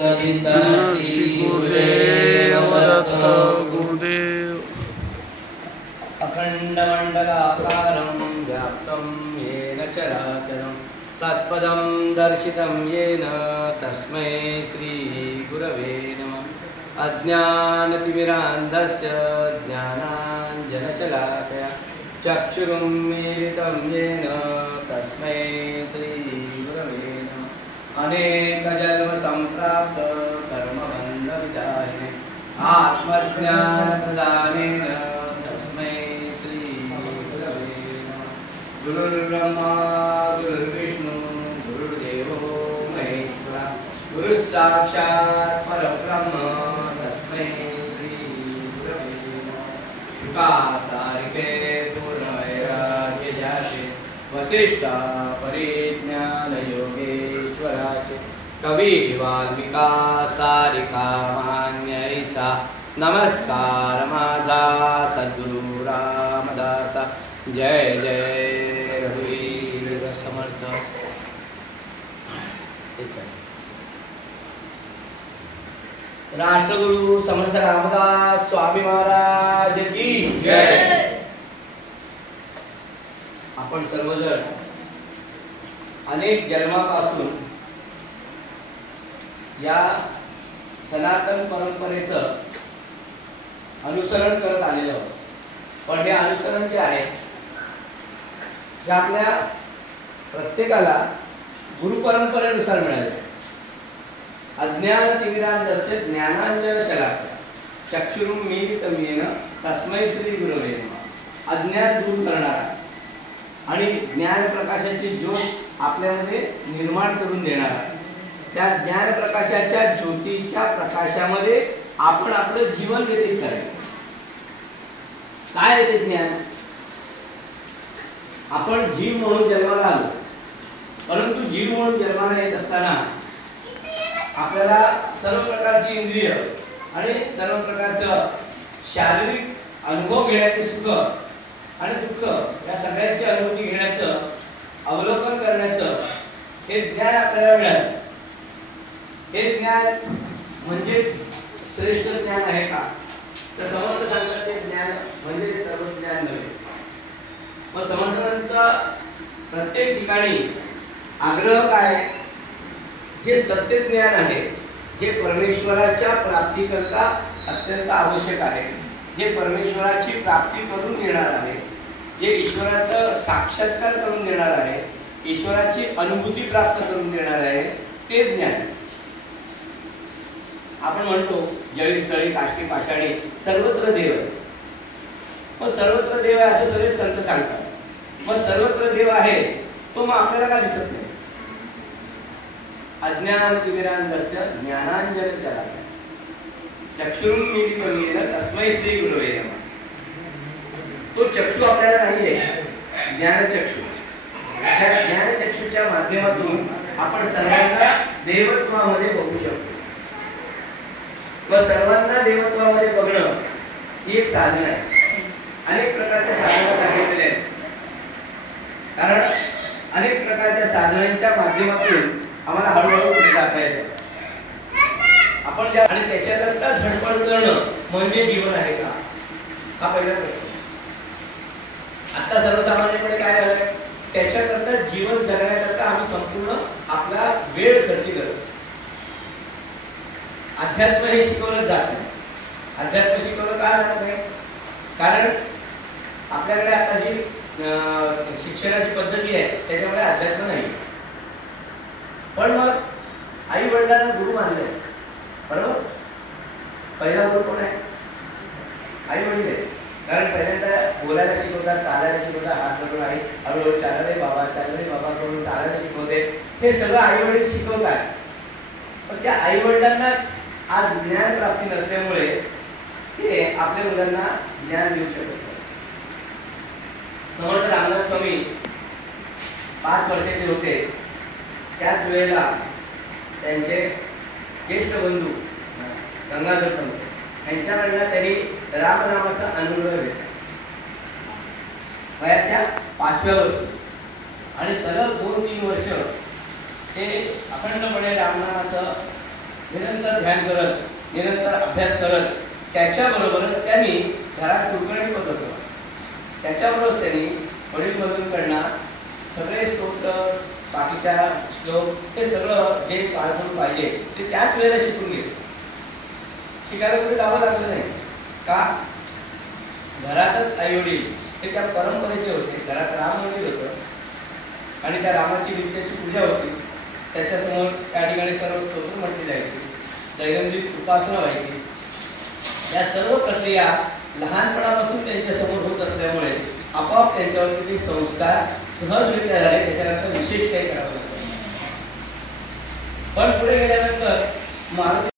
श्री गुरुदेव दत्त गुरुदेव। अखंडमंडलाकारं व्याप्तं येन चराचरं तत्पदं दर्शितं येन तस्मै श्री गुरवे नमः। अज्ञानतिमिरान्धस्य ज्ञानाञ्जनशलाकया चक्षुरुन्मीलितं येन तस्मै श्री गुरवे नमः। अनेकजन्मसम्प्राप्त कर्मबन्धविदायिने आत्मज्ञानप्रदानेन तस्मै श्री गुरवे नमः। गुरुर्ब्रह्मा गुरुर्विष्णु गुरुर्देवो महेश्वरः गुरुस्साक्षात् परब्रह्म तस्मै श्री गुरवे नमः। शुकासारिके पूर्णवैराग्यजाते वसिष्ठा परिज्ञानयोगेश्वराचे कवी वाल्मिका सारिका मान्यैसा नमस्कार माझा सद्गुरु रामदासा। जय जय रघुवीर समर्थ। राष्ट्रगुरु समर्थ रामदास स्वामी महाराज की जय। आपण सर्वजण अनेक जन्मापासून या सनातन परंपरेचं अनुसरण करत आलेलो आहोत। पण हे अनुसरण जे आहे जे आपल्या प्रत्येकाला गुरु परंपरेनुसार मिळाले। अज्ञानतिमिरान्धस्य ज्ञानाञ्जनशलाकया चक्षुरुन्मीलितं येन तस्मै श्री गुरवे नमः। अज्ञान दूर करणारा आणि ज्ञान प्रकाशाची ज्योत आपल्यामध्ये निर्माण करून देणारा, त्या ज्ञान प्रकाशाच्या ज्योतीच्या प्रकाशामध्ये आपण आपलं जीवन व्यतीत करायचं। काय आहे ते ज्ञान? आपण जीव म्हणून जन्माला आलो, परंतु जीव म्हणून जन्माला येत असताना आपल्याला सर्व प्रकारची इंद्रिय आणि सर्व प्रकारचं शारीरिक अनुभव घेण्याचे सुख आणि दुःख या सगळ्यांची अनुभूती घेण्याचं अवलोकन करण्याचं हे ज्ञान आपल्याला मिळालं। हे ज्ञान म्हणजे श्रेष्ठ ज्ञान आहे का? तर समर्थ सांगतात ते ज्ञान म्हणजे सर्व ज्ञान नव्हे। मग समर्थांचा प्रत्येक ठिकाणी आग्रह काय? जे सत्य ज्ञान आहे, जे परमेश्वराच्या प्राप्तीकरता अत्यंत आवश्यक आहे, जे परमेश्वराची प्राप्ती करून देणार आहे, जे ईश्वराचा साक्षात्कार करून देणार आहे, ईश्वराची अनुभूती प्राप्त करून देणार आहे, ते ज्ञान। आपण म्हणतो जळी स्थळी काष्टी पाषाणी सर्वत्र देव आहे। मग सर्वत्र देव आहे असे सगळे संत सांगतात। मग सर्वत्र देव आहे तो मग आपल्याला का दिसत नाही? अज्ञानतिमिरान्धस्य ज्ञानाञ्जनशलाकया चक्षुरुन्मीलितं येन तस्मै श्री गुरवे नमः। तो चक्षु आपल्याला नाहीये, ज्ञानचक्षु। त्या ज्ञानचक्षुच्या माध्यमातून आपण सर्वांना देवत्वामध्ये बघू शकतो। व सर्वांना देवत्वामध्ये बघणं ही एक साधना आहे। अनेक प्रकारच्या साधना सांगितलेल्या आहेत, कारण अनेक प्रकारच्या साधनांच्या माध्यमातून आम्हाला हळूहळू पुढे जाता येतं। आपण आणि त्याच्याकरता झटपट करणं म्हणजे जीवन आहे का? हा पहिला प्रश्न। आता सर्वसामान्यपणे काय झालंय? त्याच्याकरता जीवन जगण्याकरता आम्ही संपूर्ण आपला वेळ खर्च करतो। अध्यात्म हे शिकवलं जात नाही। अध्यात्म शिकवलं का जात नाही? कारण आपल्याकडे आता जी शिक्षणाची पद्धती आहे त्याच्यामुळे अध्यात्म नाही। पण मग आई वडिलांना गुरु मानले, बरोबर? पहिला गुरु कोण आहे? आई वडील आहे। कारण पहिल्यांदा बोलायला शिकवतात, चालायला शिकवतात, हात जोडून आई हळूहळू चाल रे बाबा करून चालायला शिकवते। हे सगळं आई वडील शिकवतात। पण त्या आई वडिलांनाच आज ज्ञान प्राप्ती नसल्यामुळे ते आपल्या मुलांना ज्ञान देऊ शकत नाही। समर्थ रामदास स्वामी 5 वर्षाचे होते त्याच वेळेला त्यांचे ज्येष्ठ बंधू गंगाधर पंत यांच्याकडनं त्यांनी रामनामाचा अनुभव घेतला वयाच्या 5व्या वर्षी। आणि सलग 2-3 वर्ष ते अखंडपणे रामनामाचं निरंतर ध्यान करत, निरंतर अभ्यास करत, त्याच्याबरोबरच त्यांनी घरात कुलकर्णी पद होतं. त्याच्याबरोबरच त्यांनी वडील बंधूंकडनं सगळे स्तोत्र, बाकीच्या श्लोक हे सगळं जे बाळगून पाहिजे ते त्याच वेळेला शिकून घेतलं. शिकायला कुठे जावं लागलं नाही. का? घरातच आई वडील हे त्या परंपरेचे होते. घरात राम मंदिर होतं आणि त्या रामाची नित्याची पूजा होती. त्याच्यासमोर त्या ठिकाणी सर्व स्तोत्र म्हटली जायची, दैनंदिन उपासना व्हायची. या सर्व प्रक्रिया लहानपणापासून त्यांच्यासमोर होत असल्यामुळे आपोआप त्यांच्यावरती ते संस्कार सहजरित्या झाले. त्याच्यानंतर विशेष काही करावं लागलं. पण पुढे गेल्यानंतर मारुती